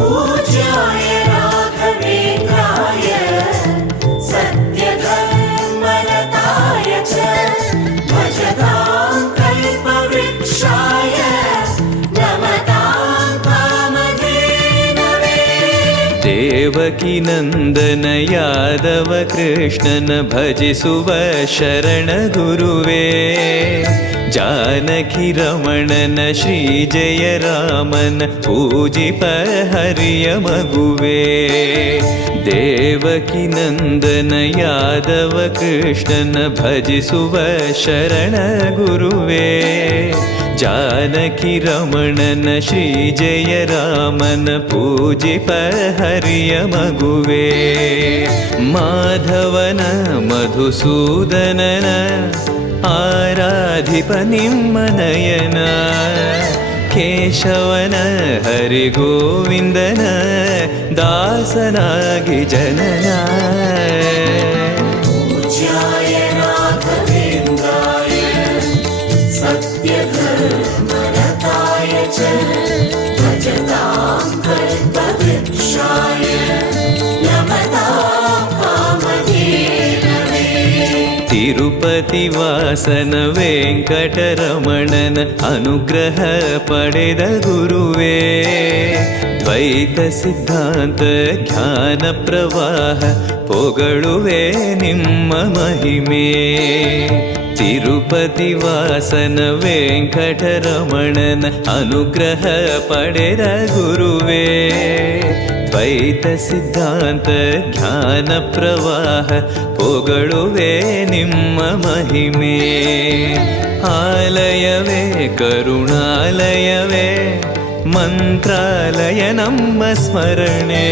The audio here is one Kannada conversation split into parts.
पूज्याय राघवेन्द्राय सत्यधर्मरताय च भजतां कल्पवृक्षाय नमतां कामधेनवे। देवकी नंदन यादव कृष्णन भजिसुव शरण गुरुवे जानकी रमणन श्री जय रामन पूजिप हरिय मगुवे। देवकी नंदन यादव कृष्णन भजिसुव शरण गुरुवे जानकी रमणन श्री जय रामन पूजिप हरिय मगुवे। माधवन मधुसूदनन आराधिप निम्मनयन केशवन हरि गोविंदन दासनागि जनना। पूज्याय राघवेन्द्राय सत्यधर्मरताय च भजतां कल्पवृक्षाय नमतां कामधेनवे। तिरुपति वासन वेंकटरमणन अनुग्रह पडेद गुरुवे द्वैत सिद्धांत ज्ञान प्रवाह पोगळुवे निम्म महिमे। तिरुपति वासन वेंकटरमणन अनुग्रह पडेद गुरुवे द्वैत सिद्धांत ज्ञान प्रवाह पोगळुवे निम्म महिमे। आलयवे करुणालयवे मंत्रालय नम्म स्मरणे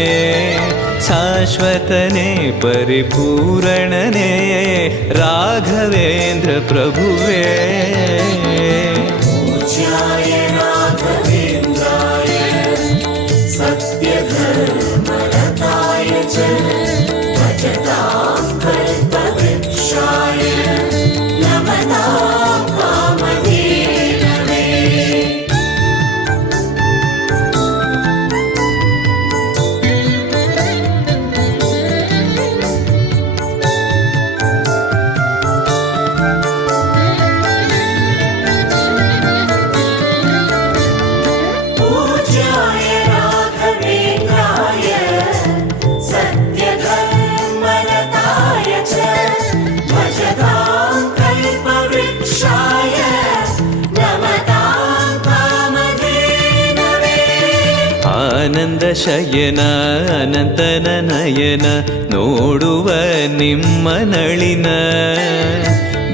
शाश्वतने परिपूरणने राघवेन्द्र प्रभुवे। पूज्याय राघवेन्द्राय सत्यधर्मरताय च भजतां कल्पवृक्षाय नमतां कामधेनवे। पूज्याय राघवेन्द्राय सत्यधर्मरताय च भजतां कल्पवृक्षाय नमतां कामधेनवे। आनंद शयन अनंतन नयन नोಡುವ ನಿಮ್ಮ ನಳಿನ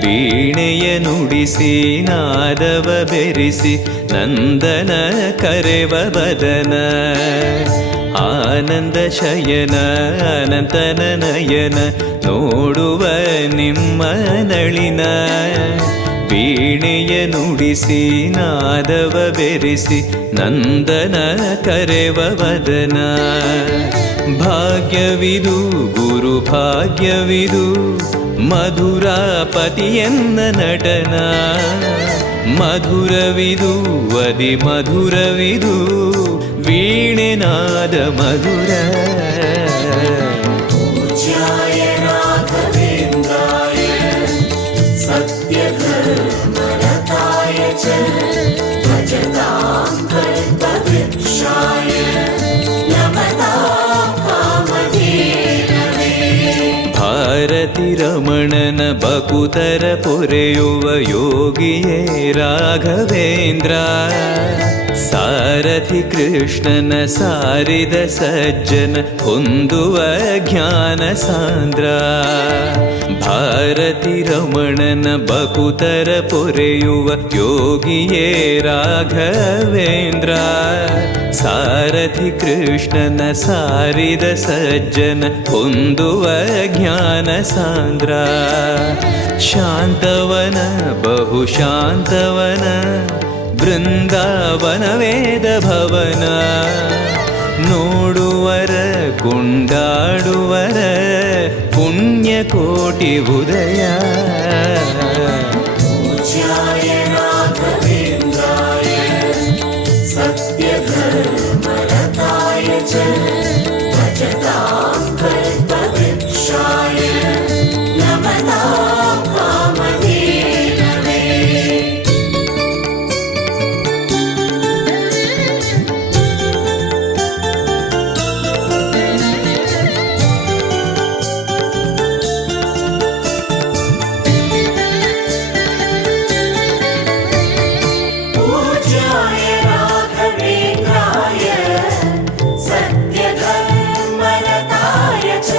ವೀಣೆಯ ನುಡಿಸಿ ನಾದವ ಬೆರೆಸಿ ನಂದನ ಕರೆವ ಬದನ। ಆನಂದ ಶಯನ ಅನಂತನ ನಯನ ನೋಡುವ ನಿಮ್ಮ ನಳಿನ ವೀಣೆಯ ನುಡಿಸಿ ನಾದವ ಬೆರೆಸಿ ನಂದನ ಕರೆವ ವದನ। ಭಾಗ್ಯವಿದು ಗುರು ಭಾಗ್ಯವಿದು ಮಧುರಾಪತಿಯನ್ನ ನಟನ ಮಧುರವಿದು ಅದಿ ಮಧುರವಿದು ವೀಣೆನಾದ ಮಧುರ। पूज्याय राघवेन्द्राय सत्यधर्मरताय च भजतां कल्पवृक्षाय नमतां कामधेनवे। ಭಾರತಿ ರಮಣನ ಬಕುತರ ಪೊರೆಯುವ ಯೋಗಿಯೇ ರಾಘವೇಂದ್ರ ಸಾರಥಿ ಕೃಷ್ಣನ ಸಾರಿದ ಸಜ್ಜನ ಹೊಂದುವ ಜ್ಞಾನ ಸಾಂದ್ರ। ಭಾರತಿ ರಮಣನ ಬಕುತರ ಪೊರೆಯುವ ಯೋಗಿಯೇ ರಾಘವೇಂದ್ರ ಸಾರಥಿ ಕೃಷ್ಣನ ಸಾರಿದ ಸಜ್ಜನ ಹೊಂದುವ ಜ್ಞಾನ ಸಾಂದ್ರ। ಶಾಂತವನ ಬಹು ಶಾಂತವನ ಬೃಂದಾವನ ವೇದ ಭವನ ನೋಡುವರ ಕೊಂಡಾಡುವರ ಪುಣ್ಯಕೋಟಿ ಉದಯ। पूज्याय राघवेन्द्राय सत्यधर्मरताय च भजतां कल्पवृक्षाय नमतां कामधेनवे पूज्याय राघवेन्द्राय सत्यधर्मरताय च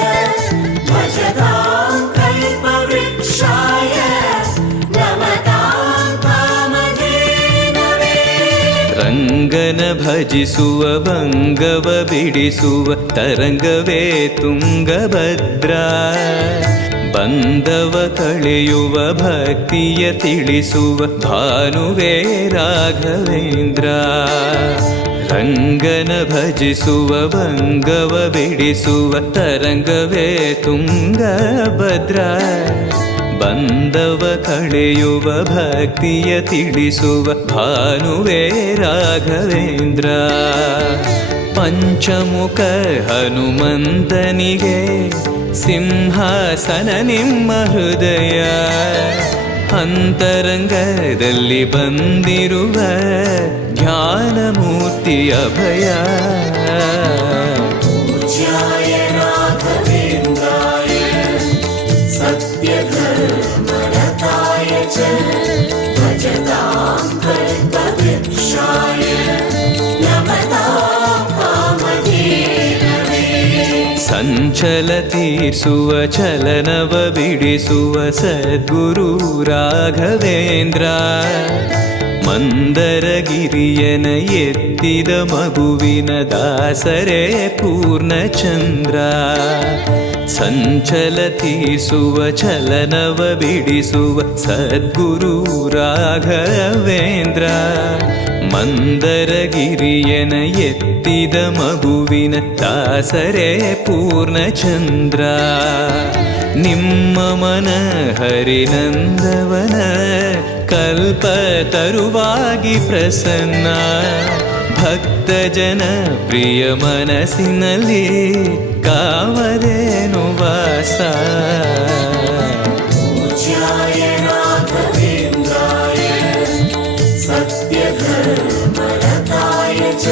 भजतां कल्पवृक्षाय नमतां कामधेनवे ರಂಗನ ಭಜಿಸುವ ಭಂಗವ ಬಿಡಿಸುವ ತರಂಗವೇ ತುಂಗಭದ್ರಾ ಬಂಧವ ಕಳೆಯುವ ಭಕ್ತಿಯ ತಿಳಿಸುವ ಭಾನುವೇ ರಾಘವೇಂದ್ರ ರಂಗನ ಭಜಿಸುವ ಭಂಗವ ಬಿಡಿಸುವ ತರಂಗವೇ ತುಂಗಭದ್ರಾ ಬಂಧವ ಕಳೆಯುವ ಭಕ್ತಿಯ ತಿಳಿಸುವ ಭಾನುವೇ ರಾಘವೇಂದ್ರ ಪಂಚಮುಖ ಹನುಮಂತನಿಗೆ ಸಿಂಹಾಸನ ನಿಮ್ಮ ಹೃದಯ ಅಂತರಂಗದಲ್ಲಿ ಬಂದಿರುವ ಜ್ಞಾನಮೂರ್ತಿ ಅಭಯ पूज्याय राघवेन्द्राय सत्यधर्मरताय च भजतां कल्पवृक्षाय नमतां कामधेनवे ಸಂಚಲ ತೀರ್ಸುವ ಚಲನವ ಬಿಡಿಸುವ ಸದ್ಗುರು ರಾಘವೇಂದ್ರ ಮಂದರಗಿರಿಯನ ಎತ್ತಿದ ಮಗುವಿನ ದಾಸರೇ ಪೂರ್ಣಚಂದ್ರ ಸಂಚಲ ತೀಸುವ ಚಲನವ ಬಿಡಿಸುವ ಸದ್ಗುರು ರಾಘವೇಂದ್ರ ಮಂದರಗಿರಿಯನ ಎತ್ತಿದ ಮಗುವಿನ ದಾಸರೇ ಪೂರ್ಣಚಂದ್ರ ನಿಮ್ಮ ಮನ ಹರಿನಂದವನ ಕಲ್ಪ ತರುವಾಗಿ ಪ್ರಸನ್ನ ಭಕ್ತ ಜನ ಪ್ರಿಯ ಮನಸ್ಸಿನಲ್ಲಿ ಕಾವದೇನು ವಾಸ पूज्याय राघवेन्द्राय सत्यधर्मरताय च